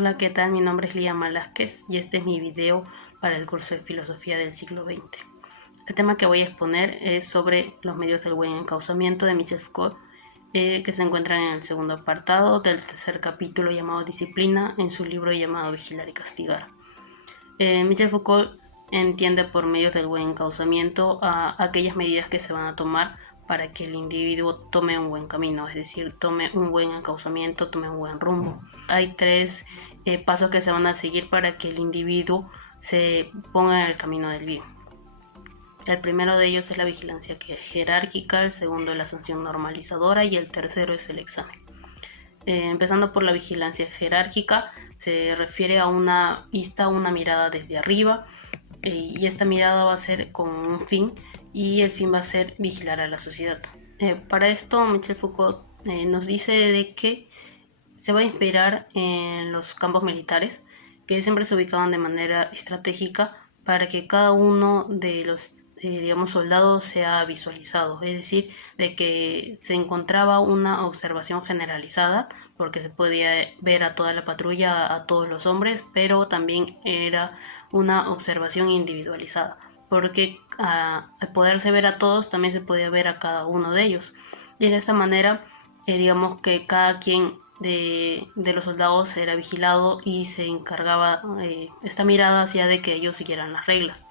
Hola, ¿qué tal? Mi nombre es Lía Malásquez y este es mi video para el curso de Filosofía del siglo XX. El tema que voy a exponer es sobre los medios del buen encauzamiento de Michel Foucault, que se encuentran en el segundo apartado del tercer capítulo llamado Disciplina, en su libro llamado Vigilar y Castigar. Michel Foucault entiende por medios del buen encauzamiento a aquellas medidas que se van a tomar para que el individuo tome un buen camino, es decir, tome un buen encauzamiento, tome un buen rumbo. Hay tres pasos que se van a seguir para que el individuo se ponga en el camino del bien. El primero de ellos es la vigilancia jerárquica, el segundo es la sanción normalizadora y el tercero es el examen. Empezando por la vigilancia jerárquica, se refiere a una vista, una mirada desde arriba, y esta mirada va a ser con un fin, y el fin va a ser vigilar a la sociedad. Para esto, Michel Foucault nos dice de que se va a inspirar en los campos militares, que siempre se ubicaban de manera estratégica para que cada uno de los soldados sea visualizado, es decir, de que se encontraba una observación generalizada, porque se podía ver a toda la patrulla, a todos los hombres, pero también era una observación individualizada, porque al poderse ver a todos, también se podía ver a cada uno de ellos, y de esa manera, digamos que cada quien de los soldados era vigilado y se encargaba, esta mirada hacía de que ellos siguieran las reglas,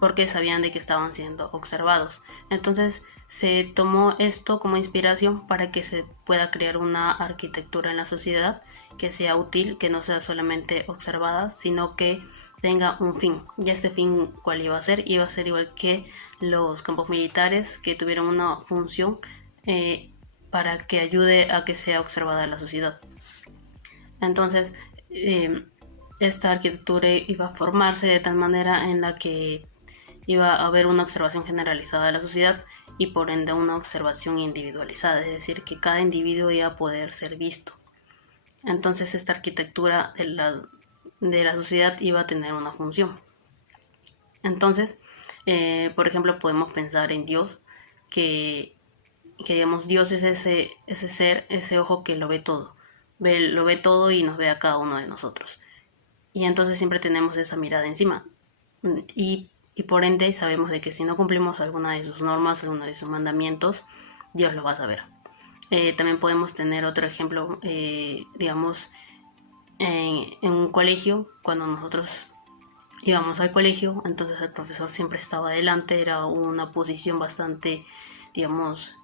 porque sabían de que estaban siendo observados. Entonces se tomó esto como inspiración para que se pueda crear una arquitectura en la sociedad que sea útil, que no sea solamente observada, sino que tenga un fin. Y este fin, ¿cuál iba a ser? Iba a ser igual que los campos militares, que tuvieron una función para que ayude a que sea observada la sociedad. Entonces, esta arquitectura iba a formarse de tal manera en la que iba a haber una observación generalizada de la sociedad y por ende una observación individualizada, es decir, que cada individuo iba a poder ser visto. Entonces esta arquitectura de la sociedad iba a tener una función. Entonces, por ejemplo, podemos pensar en Dios, que digamos, Dios es ese ser, ese ojo que lo ve todo. Lo ve todo y nos ve a cada uno de nosotros. Y entonces siempre tenemos esa mirada encima. Y por ende sabemos de que si no cumplimos alguna de sus normas, alguno de sus mandamientos, Dios lo va a saber. También podemos tener otro ejemplo, digamos, en un colegio, cuando nosotros íbamos al colegio, entonces el profesor siempre estaba adelante, era una posición bastante, digamos,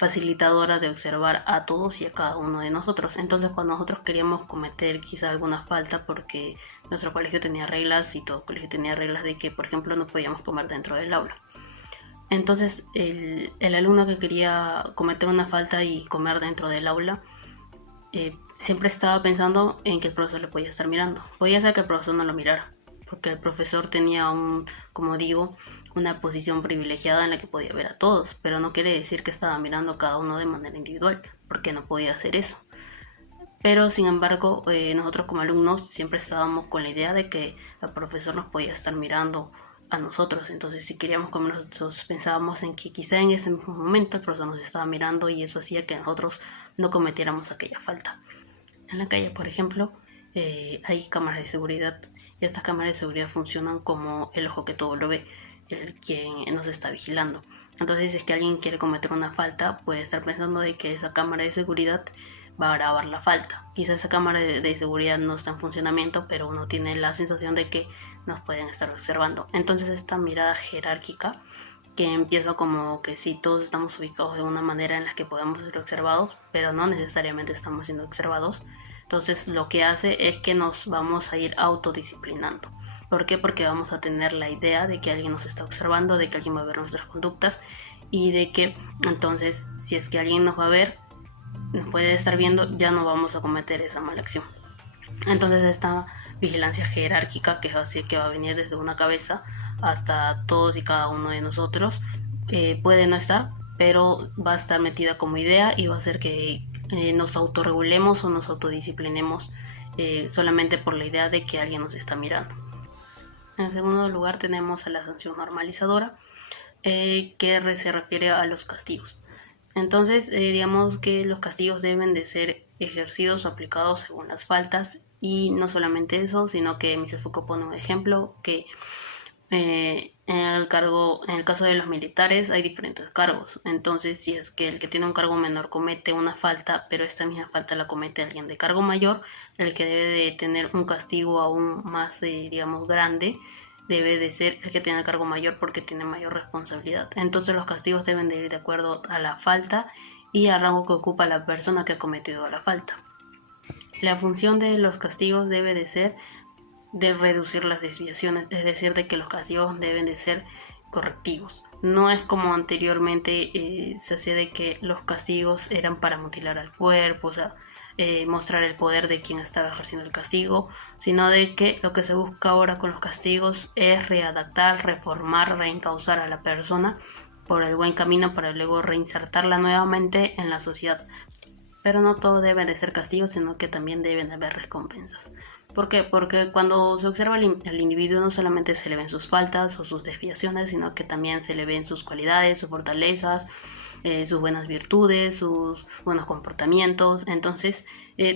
facilitadora de observar a todos y a cada uno de nosotros. Entonces cuando nosotros queríamos cometer quizá alguna falta, porque nuestro colegio tenía reglas y todo colegio tenía reglas de que, por ejemplo, no podíamos comer dentro del aula. Entonces el alumno que quería cometer una falta y comer dentro del aula, siempre estaba pensando en que el profesor le podía estar mirando. Podía ser que el profesor no lo mirara, porque el profesor tenía como digo, una posición privilegiada en la que podía ver a todos, pero no quiere decir que estaba mirando a cada uno de manera individual, porque no podía hacer eso. Pero sin embargo, nosotros como alumnos siempre estábamos con la idea de que el profesor nos podía estar mirando a nosotros. Entonces, si queríamos comer, nosotros pensábamos en que quizá en ese mismo momento el profesor nos estaba mirando y eso hacía que nosotros no cometiéramos aquella falta. En la calle, por ejemplo, hay cámaras de seguridad, y estas cámaras de seguridad funcionan como el ojo que todo lo ve, el quien nos está vigilando. Entonces, si es que alguien quiere cometer una falta, puede estar pensando de que esa cámara de seguridad va a grabar la falta. Quizá esa cámara de seguridad no está en funcionamiento, pero uno tiene la sensación de que nos pueden estar observando. Entonces esta mirada jerárquica, que empieza como que sí, todos estamos ubicados de una manera en la que podemos ser observados, pero no necesariamente estamos siendo observados. Entonces lo que hace es que nos vamos a ir autodisciplinando. ¿Por qué? Porque vamos a tener la idea de que alguien nos está observando, de que alguien va a ver nuestras conductas y de que entonces si es que alguien nos va a ver, nos puede estar viendo, ya no vamos a cometer esa mala acción. Entonces esta vigilancia jerárquica, que va a venir desde una cabeza hasta todos y cada uno de nosotros, puede no estar, pero va a estar metida como idea y va a hacer que nos autorregulemos o nos autodisciplinemos solamente por la idea de que alguien nos está mirando. En segundo lugar tenemos a la sanción normalizadora, que se refiere a los castigos. Entonces, digamos que los castigos deben de ser ejercidos o aplicados según las faltas. Y no solamente eso, sino que Michel Foucault pone un ejemplo que en el caso de los militares hay diferentes cargos. Entonces, si es que el que tiene un cargo menor comete una falta, pero esta misma falta la comete alguien de cargo mayor, el que debe de tener un castigo aún más, digamos, grande, debe de ser el que tiene el cargo mayor porque tiene mayor responsabilidad. Entonces los castigos deben de ir de acuerdo a la falta y al rango que ocupa la persona que ha cometido la falta. La función de los castigos debe de ser de reducir las desviaciones, es decir, de que los castigos deben de ser correctivos. No es como anteriormente se hacía de que los castigos eran para mutilar al cuerpo, o sea, mostrar el poder de quien estaba ejerciendo el castigo, sino de que lo que se busca ahora con los castigos es readaptar, reformar, reencauzar a la persona por el buen camino para luego reinsertarla nuevamente en la sociedad. Pero no todo debe de ser castigo, sino que también deben haber recompensas. ¿Por qué? Porque cuando se observa al individuo no solamente se le ven sus faltas o sus desviaciones, sino que también se le ven sus cualidades, sus fortalezas, sus buenas virtudes, sus buenos comportamientos. Entonces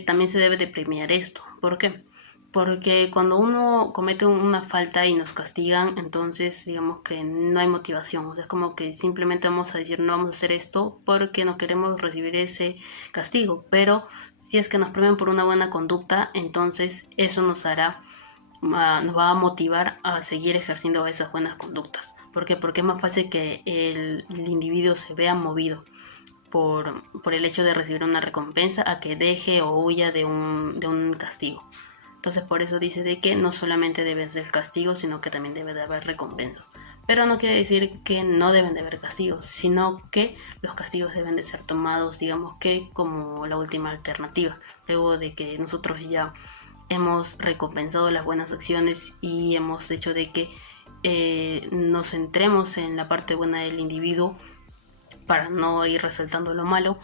también se debe de premiar esto. ¿Por qué? Porque cuando uno comete una falta y nos castigan, entonces digamos que no hay motivación. O sea, es como que simplemente vamos a decir no vamos a hacer esto porque no queremos recibir ese castigo. Pero si es que nos premian por una buena conducta, entonces eso nos va a motivar a seguir ejerciendo esas buenas conductas. ¿Por qué? Porque es más fácil que el individuo se vea movido por el hecho de recibir una recompensa a que deje o huya de un castigo. Entonces por eso dice de que no solamente deben ser castigos, sino que también debe de haber recompensas. Pero no quiere decir que no deben de haber castigos, sino que los castigos deben de ser tomados, digamos que como la última alternativa. Luego de que nosotros ya hemos recompensado las buenas acciones y hemos hecho de que nos centremos en la parte buena del individuo para no ir resaltando lo malo.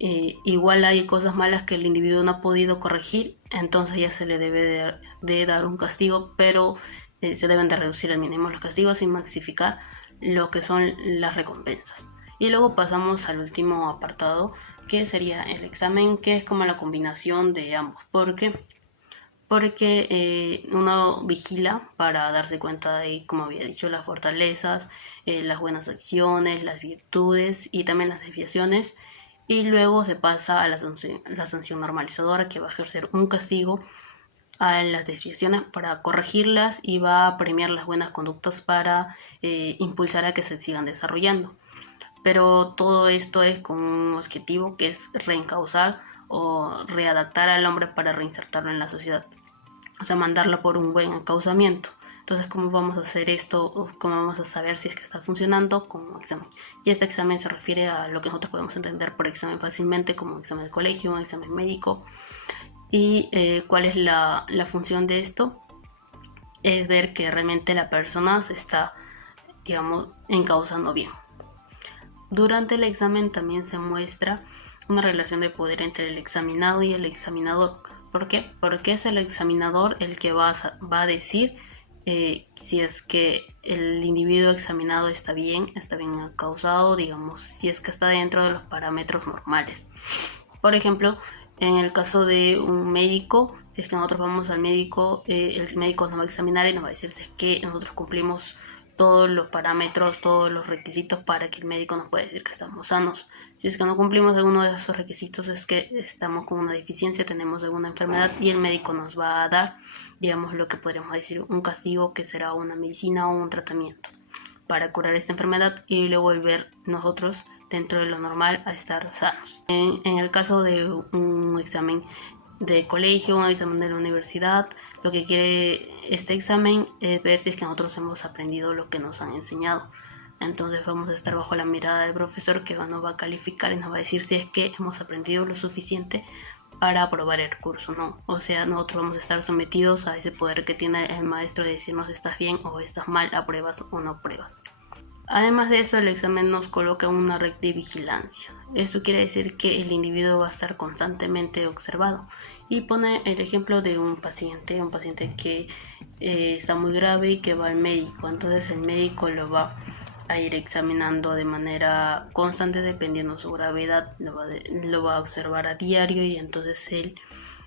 Igual hay cosas malas que el individuo no ha podido corregir, entonces ya se le debe de dar un castigo, pero se deben de reducir al mínimo los castigos y maxificar lo que son las recompensas. Y luego pasamos al último apartado, que sería el examen, que es como la combinación de ambos. ¿Por qué? Porque uno vigila para darse cuenta de, como había dicho, las fortalezas, las buenas acciones, las virtudes y también las desviaciones. Y luego se pasa a la sanción normalizadora, que va a ejercer un castigo a las desviaciones para corregirlas y va a premiar las buenas conductas para impulsar a que se sigan desarrollando. Pero todo esto es con un objetivo que es reencauzar o readaptar al hombre para reinsertarlo en la sociedad. O sea, mandarlo por un buen encauzamiento. Entonces, ¿cómo vamos a hacer esto? ¿Cómo vamos a saber si es que está funcionando? Como examen. Y este examen se refiere a lo que nosotros podemos entender por examen fácilmente, como un examen de colegio, un examen médico. ¿Y cuál es la función de esto? Es ver que realmente la persona se está, digamos, encauzando bien. Durante el examen también se muestra una relación de poder entre el examinado y el examinador. ¿Por qué? Porque es el examinador el que va a decir si es que el individuo examinado está bien encauzado, digamos, si es que está dentro de los parámetros normales. Por ejemplo, en el caso de un médico, si es que nosotros vamos al médico, el médico nos va a examinar y nos va a decir si es que nosotros cumplimos todos los parámetros, todos los requisitos para que el médico nos pueda decir que estamos sanos. Si es que no cumplimos alguno de esos requisitos, es que estamos con una deficiencia, tenemos alguna enfermedad y el médico nos va a dar, digamos, lo que podríamos decir un castigo, que será una medicina o un tratamiento para curar esta enfermedad y luego volver nosotros dentro de lo normal a estar sanos. En el caso de un examen de colegio, un examen de la universidad, lo que quiere este examen es ver si es que nosotros hemos aprendido lo que nos han enseñado. Entonces vamos a estar bajo la mirada del profesor, que nos va a calificar y nos va a decir si es que hemos aprendido lo suficiente para aprobar el curso, ¿no? O sea, nosotros vamos a estar sometidos a ese poder que tiene el maestro de decirnos estás bien o estás mal, apruebas o no apruebas. Además de eso, el examen nos coloca en una red de vigilancia. Esto quiere decir que el individuo va a estar constantemente observado. Y pone el ejemplo de un paciente que está muy grave y que va al médico. Entonces el médico lo va a ir examinando de manera constante dependiendo su gravedad. Lo va a observar a diario y entonces el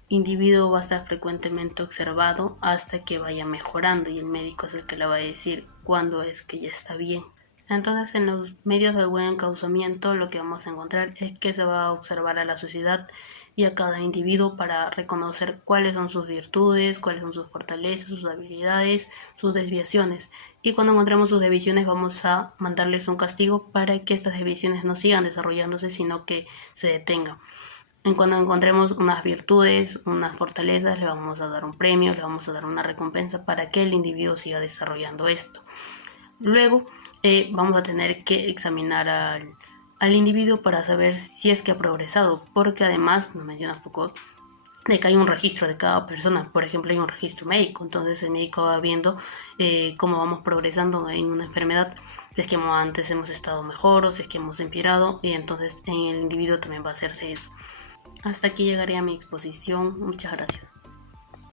individuo va a estar frecuentemente observado hasta que vaya mejorando y el médico es el que le va a decir cuándo es que ya está bien. Entonces, en los medios del buen encauzamiento lo que vamos a encontrar es que se va a observar a la sociedad y a cada individuo para reconocer cuáles son sus virtudes, cuáles son sus fortalezas, sus habilidades, sus desviaciones. Y cuando encontremos sus desviaciones vamos a mandarles un castigo para que estas desviaciones no sigan desarrollándose, sino que se detengan. En cuando encontremos unas virtudes, unas fortalezas, le vamos a dar un premio, le vamos a dar una recompensa para que el individuo siga desarrollando esto. Luego vamos a tener que examinar al individuo para saber si es que ha progresado, porque además, nos menciona Foucault, de que hay un registro de cada persona. Por ejemplo, hay un registro médico, entonces el médico va viendo cómo vamos progresando en una enfermedad, si es que antes hemos estado mejor o si es que hemos empeorado, y entonces en el individuo también va a hacerse eso. Hasta aquí llegaría mi exposición. Muchas gracias.